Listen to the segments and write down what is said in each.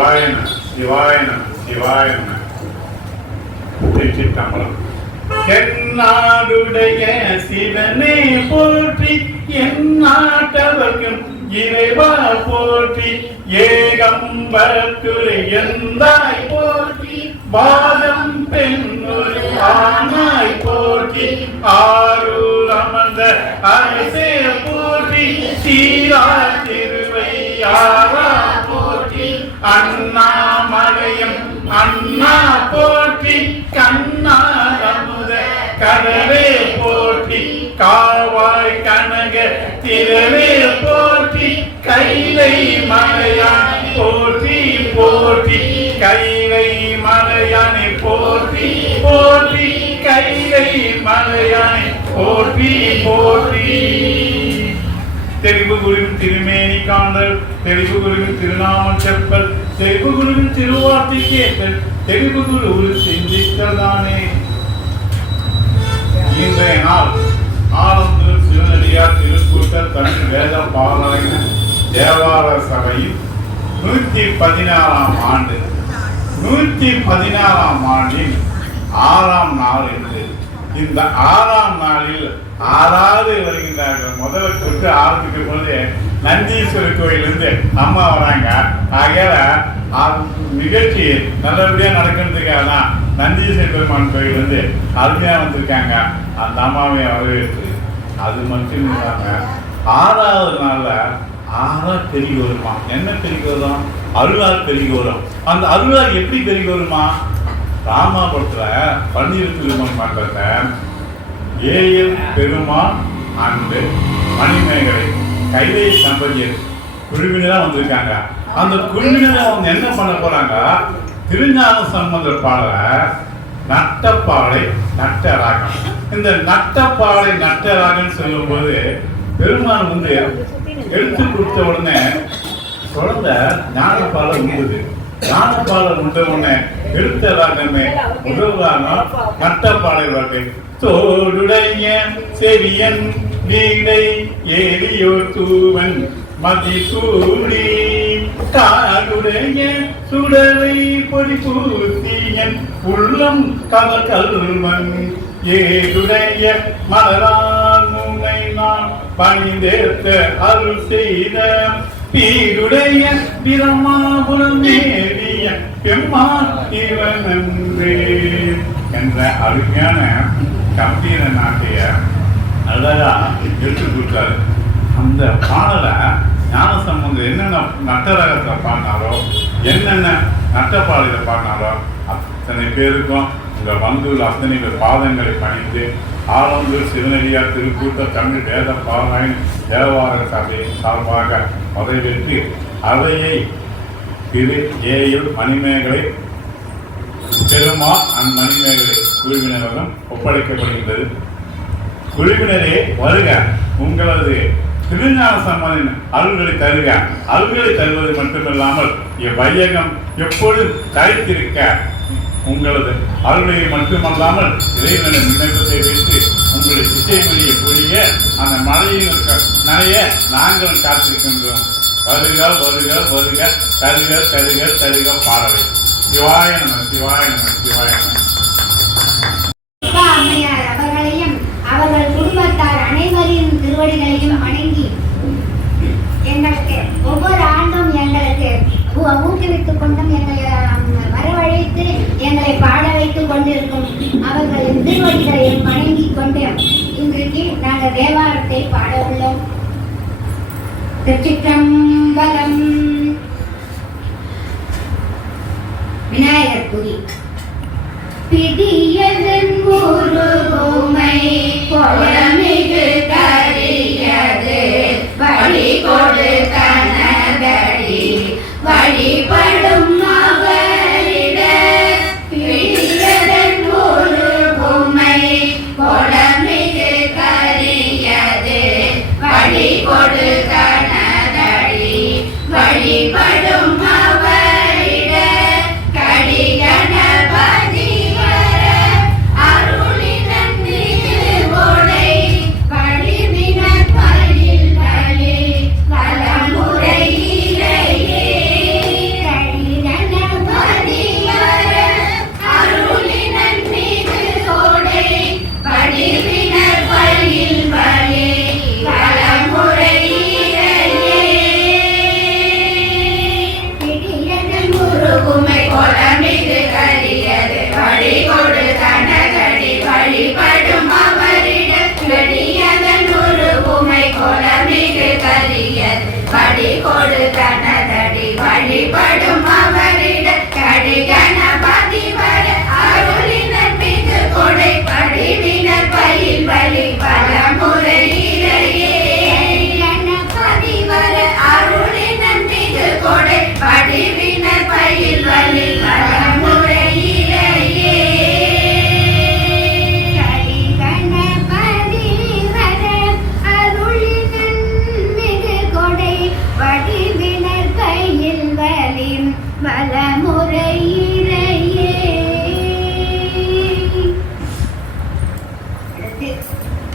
சிவாய நம சிவாய நம சிவாய நம. திருச்சிற்றம்பலம். தென்னாடுடைய சிவனே போற்றி, என் நாட்டவர்க்கும் இறைவா போற்றி, ஏகம்பரத்துரை எந்தாய் போற்றி, பாதம் பெண்ணுரை ஆனாய் போற்றி, ஆரூர் அமர்ந்த அரசே போற்றி, சீரா திருவையாரா போற்றி, அண்ணாமலையம் அண்ணா போற்றி, கண்ணாரமுத கடலே போற்றி, காவாய் கனக திரவே போற்றி, கைலை மலையான் போற்றி போற்றி, கைலை மலையானை போற்றி போற்றி, கைலை மலையானை போற்றி போற்றி. தெளிவு குருவின் திருமேனி காண்டல், தெளிவு குருவின் திருநாமம் செப்பல், தெளிவு குருவின் திருவார்த்தை கேட்டல், தெளிவு குரு சிந்தித்தல்தானே. இன்றைய நாள் ஆலந்தூர் சிவனடியார் திருக்கூட்டல் தமிழ் வேத பாராயண தேவார சபையில் 114ஆம் ஆண்டு 114ஆம் ஆண்டின் 6ஆம் நாள் என்று இந்த 6ஆம் நாளில் 6வது வருகின்றார்கள். முதல்ல கொண்டு ஆரம்பிக்கும் பொழுது நந்தீஸ்வரர் கோயிலிருந்து அம்மா வராங்க. ஆகையால நிகழ்ச்சி நல்லபடியா நடக்கிறதுக்காக தான் நந்தீஸ்வரர் பெருமான் கோயிலிருந்து அருமையா வந்திருக்காங்க. அந்த அம்மாவை வரவேற்று அது மட்டும் இல்லாம 6வது நாள்ல 6 பெருகி வருமா. என்ன பெருகி வரும்? அருளால் பெருகி வரும். அந்த அருளால் எப்படி பெருகி வருமா? ராமாபுரத்துல பன்னீர் திருமணம் மன்றத்தை ஏஎல் பெருமான் அன்பு மணிமேகலை கைலை தம்பதியர் குழுவினராக வந்திருக்காங்க. அந்த குழுவினரை அவங்க என்ன பண்ண போறாங்க? திருஞான சம்பந்தர் பாடல நட்டப்பாடை நட்டராகம். இந்த நட்டப்பாடை நட்டராகன்னு சொல்லும் போது பெருமான் வந்து எடுத்து கொடுத்த உடனே குழந்தை ஞானப்பாலை உண்டுது. ஞானப்பாலை உண்ட உடனே எடுத்த ராகமே உதவுறாங்க நட்டப்பாடை வாழ்க்கை. தோடுடைய செவியன் வீடை ஏரியோர் தூவன் மதிசூடி, காடுடைய சுடலை பொடி பூத்தியன் உள்ளம் கவகல்வன், ஏடுடைய மலரான் முனை நான் பணிந்தேற்ற அருள் செய்த, பீடுடைய பிரமாபுரம் ஏறிய பெம்மான் இவனன்றே என்ற அருமையான கம்பீர நாட்டைய அழகா எடுத்து கொடுத்தாரு. அந்த பாடலை ஞானசம்பந்தர் என்னென்ன நட்டரகத்தை பாடினாரோ, என்னென்ன நட்டப்பாளையத்தை பாடினாரோ அத்தனை பேருக்கும் இந்த வந்துள்ள அத்தனை பேர் பாதங்களை பணிந்து ஆலந்தூர் சிவனடியார் திருக்கூட்ட தமிழ் வேத பாராயண தேவார சபையை சார்பாக வரவேற்று அவையை திரு ஏஎல் மணிமேகலை பெருமாள் அந் மணிமேகலை குழுவினரிடம் ஒப்படைக்கப்படுகின்றது. குழுவினரே வருக, உங்களது திருஞான சம்பந்தன் அருள்களை தருக. அருள்களை தருவது மட்டுமில்லாமல் இவ்வையகம் எப்பொழுதும் தரித்திருக்க உங்களது அருள்களை மட்டுமல்லாமல் இறைவனின் நினைவத்தை வைத்து உங்களுடைய திசைமொழியை பொழிய அந்த மழையில் நனைய நாங்களும் காத்திருக்கின்றோம். வருக வருக வருக, தருக தருக தருக பாடலை. சிவாய நம சிவாய நம சிவாய நம. அவர்களையும் அவர்கள் குடும்பத்தார் அனைவரின் திருவடிகளையும் வணங்கி எங்களுக்கு ஒவ்வொரு ஆண்டும் எங்களுக்கு ஊக்குவித்துக் கொண்டும் எங்களை வரவழைத்து எங்களை பாட வைத்துக் கொண்டிருக்கும் அவர்களின் திருவடிகளையும் வணங்கிக் கொண்டு இன்றைக்கு நாங்கள் தேவாரத்தை பாட உள்ளோம். திருச்சிற்றம்பலம். விநாயகர் துதி. பிடியதன் முருகுமை கொளமிகு கரியது வழி கொடு கனதடி வழிபடும் அவரிட, பிடியதன் முருகுமை கொளமிகு கரியது வழி கொடு கனதடி வழிபடும் அவரிட, கடி கணபதி வர அருளின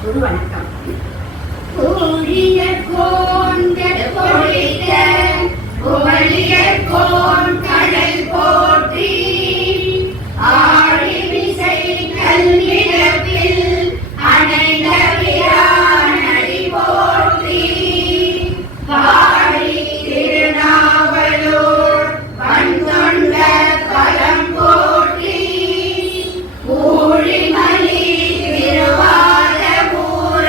குரு வணக்கம். ஊழியர்கோன் பொழித்த புகழியர்கோன் கடல் போற்றி ஆழிமிசை கல்விடப்பில் அணைந்த பிரானடி போற்றி வாழி திருநாவலூர் வந்தொண்ட பலம் போற்றி ஊழிமலி திருவாத மூர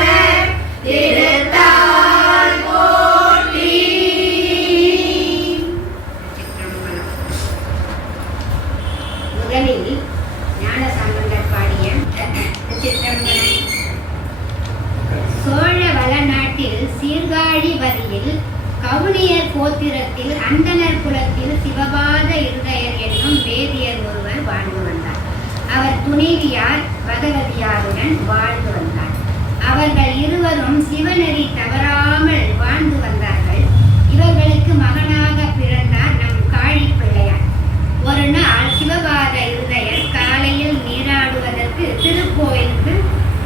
திருத்தால் போற்றி. முதலில் ஞானசம்பந்தர் பாடிய திருச்சிற்றம்பலம். சோழ வளநாட்டில் சீர்காழி வரியில் கவுனியர் கோத்திரத்தில் அந்தணர் குலத்தில் சிவபாத இருதயர் என்னும் வேதியர் ஒருவர் வாழ்ந்து வந்தார். அவர் துணைவியார் பகவதியாருடன் வாழ்ந்து வந்தார். அவர்கள் இருவரும் சிவநெறி தவறாமல் வாழ்ந்து வந்தார்கள். இவர்களுக்கு மகனாக பிறந்தார் நம் காழி பிள்ளையார். ஒரு நாள் சிவபாத இருதயர் காலையில் நீராடுவதற்கு திருக்கோயிலுக்கு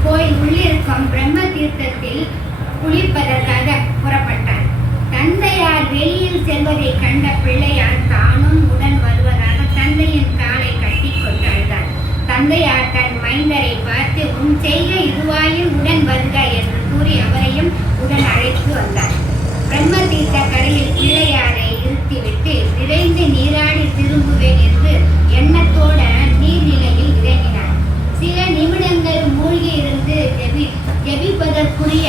கோயில் உள்ளிருக்கும் பிரம்ம தீர்த்தத்தில் குளிப்பதற்காக புறப்பட்டார். தந்தையார் வெளியில் செல்வதை கண்ட பிள்ளையார் தானும் உடன் வருவதாக தந்தையின் காலை கட்டி கொண்டு அழுதார். தந்தையார் தன் மைந்தரை பார்த்து உன் செய்க இதுவாயில் உடன் வருக என்று கூறி அவரையும் உடன் அழைத்து வந்தார். பிரம்ம தீர்த்த கரையில் பிள்ளையாரை இருத்திவிட்டு விரைந்து நீராடி திரும்புவேன் என்று எண்ணத்தோட நீர்நிலையில் இறங்கினார். சில நிமிடங்கள் மூழ்கி இருந்து ஜெபிப்பதற்குரிய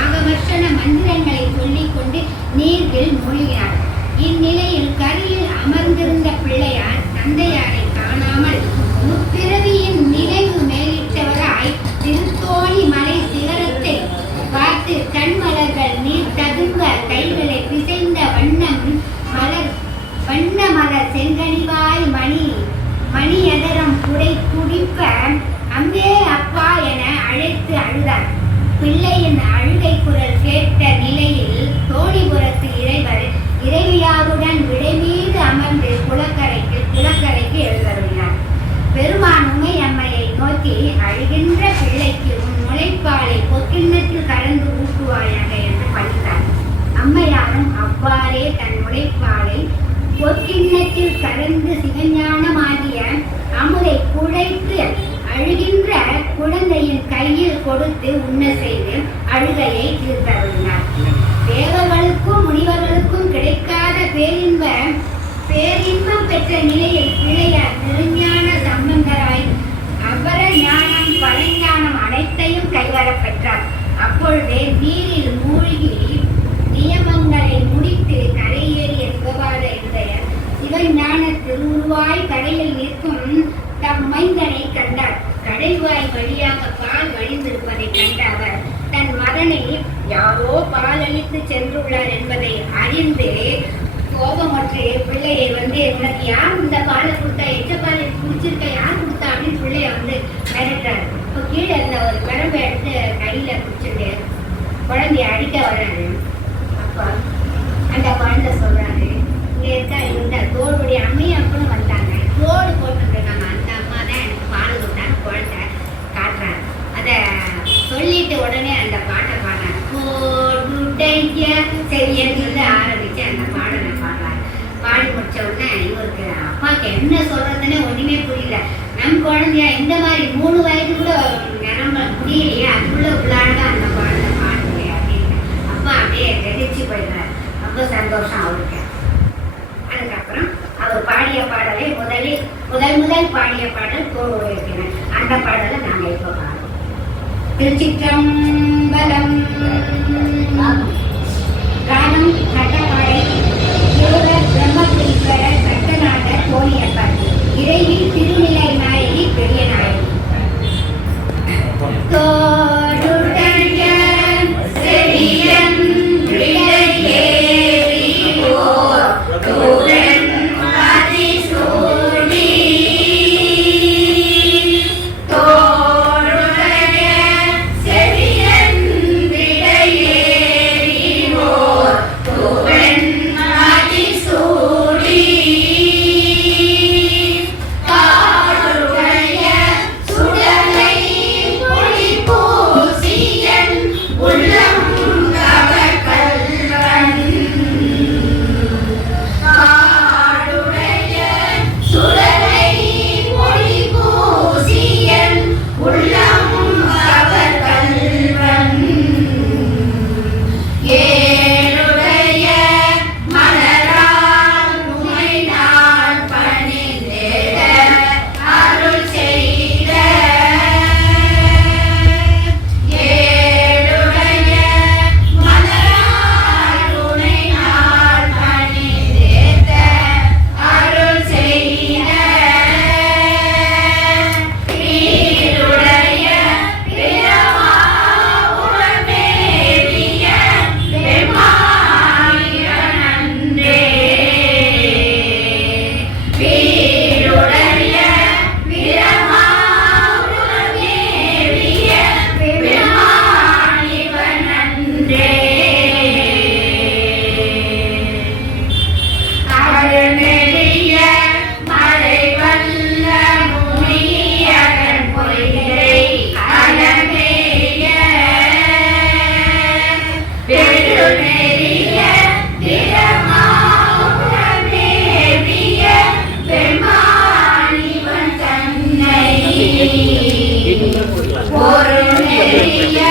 ஆகமர்ஷண மந்திரங்களை சொல்லிக் கொண்டு நீரில் மூழ்கினார். இந்நிலையில் கரையில் அமர்ந்திருந்த பிள்ளையார் தந்தையாரை காணாமல் முற்பிறவியின் நினைவு மேலிட்டவராய் திருத்தோணி மலை சிகரத்தை பார்த்து கண்மலர்கள் நீர் ததும்ப கைகளை பிசைந்த வண்ண மலர் செங்கனிவாய் மணியதரம் புடை துடிப்ப அங்கே அப்பா என அழைத்து அழுதார். பிள்ளையின் அழுகை குரல் கேட்ட நிலையில் தோணிபுரத்து இறைவர் இறைவியாருடன் விடை மீது அமர்ந்து குளக்கரைக்கு எழுந்தருளினார். பெருமான் உமை அம்மையை நோக்கி அழுகின்ற பிள்ளைக்கு உன் முளைப்பாலை பொக்கிண்ணத்தில் கலந்து ஊட்டுவாயாக என்று பணித்தார். அம்மையாரும் அவ்வாறே தன் முளைப்பாலை பொற்கிண்ணத்தில் கலந்து சிவஞானமாகிய அமுதை குழைத்து அழுகின்ற குழந்தையின் கையில் கொடுத்து உண்ண செய்து அழுகையை தீர்த்தருளினார். தேவர்களுக்கும் முனிவர்களுக்கும் கிடைக்காத பேரின்பம் பெற்ற நிலையில் பிள்ளையார் திருஞான சம்பந்தராய் அபர ஞானம் பழஞானம் அனைத்தையும் கைவரப் பெற்றார். அப்பொழுதே நீரில் மூழ்கி நியமங்களை முடித்து கரையேறிய சிவபாத இருதயர் சிவஞான திருவுருவாய் கரையில் நிற்கும் தம் மைந்தனை கண்டார். கடைவாய் வழியாக பால் வழிந்திருப்பதை கண்ட அவர் தன் மகனை யாரோ பால் அளித்து சென்றுள்ளார் என்பதை அறிந்து கோபமற்று பிள்ளையை உனக்கு யார் இந்த பாலை கொடுத்தா, எச்ச பாலை குடிச்சிருக்க யார் கொடுத்தா அப்படின்னு பிள்ளைய மிரட்டுறாரு. இப்போ கீழே இருந்த ஒரு குழம்பை எடுத்து கையில குடிச்சுட்டு குழந்தைய அடிக்க வர்றாரு. அப்போ அந்த குழந்தை சொல்றாரு, இங்க இருக்க இந்த தோளுடைய அம்மையும் அப்பனும் வந்தாங்க, தோடு போட்டுருக்காங்க, அந்த அம்மா தான் எனக்கு பால் கொடுத்தான்னு குழந்தை காட்டுறாரு. அதை சொல்லிட்டு உடனே அந்த பாட்டை பாடுறாரு. கோடுடைய செவியன்னு ஆரம்பிச்சு அந்த பாடலை பாடுறாரு. பாடி முடிச்ச உடனே இவருக்கு அப்பாவுக்கு என்ன சொல்றதுன்னு ஒண்ணுமே புரியல. நம் குழந்தையா இந்த மாதிரி 3 வயது கூட நிரம்ப முடியலையே, அதுக்குள்ள உள்ளாக அந்த குழந்தை பாடுங்க அப்படின்னு அப்பா அப்படியே திகச்சு போயிடுறாரு. ரொம்ப சந்தோஷம் அவருக்கு. அதுக்கப்புறம் அவர் பாடிய பாடலை முதல் பாடிய பாடல் தோடு இருக்கிறேன். அந்த பாடலை நாங்கள் இப்போ பாடுறோம். திருச்சிற்றம்பலம். ராகம் கட்டப்பாடை. பிரம்மபுரீஸ்வரர் சட்டநாதர் கோணியப்பர். இறைவி திருநிலை நாயகி பெரிய நாயகி. தோடுடைய செடியன் Por ஒரு நெறிய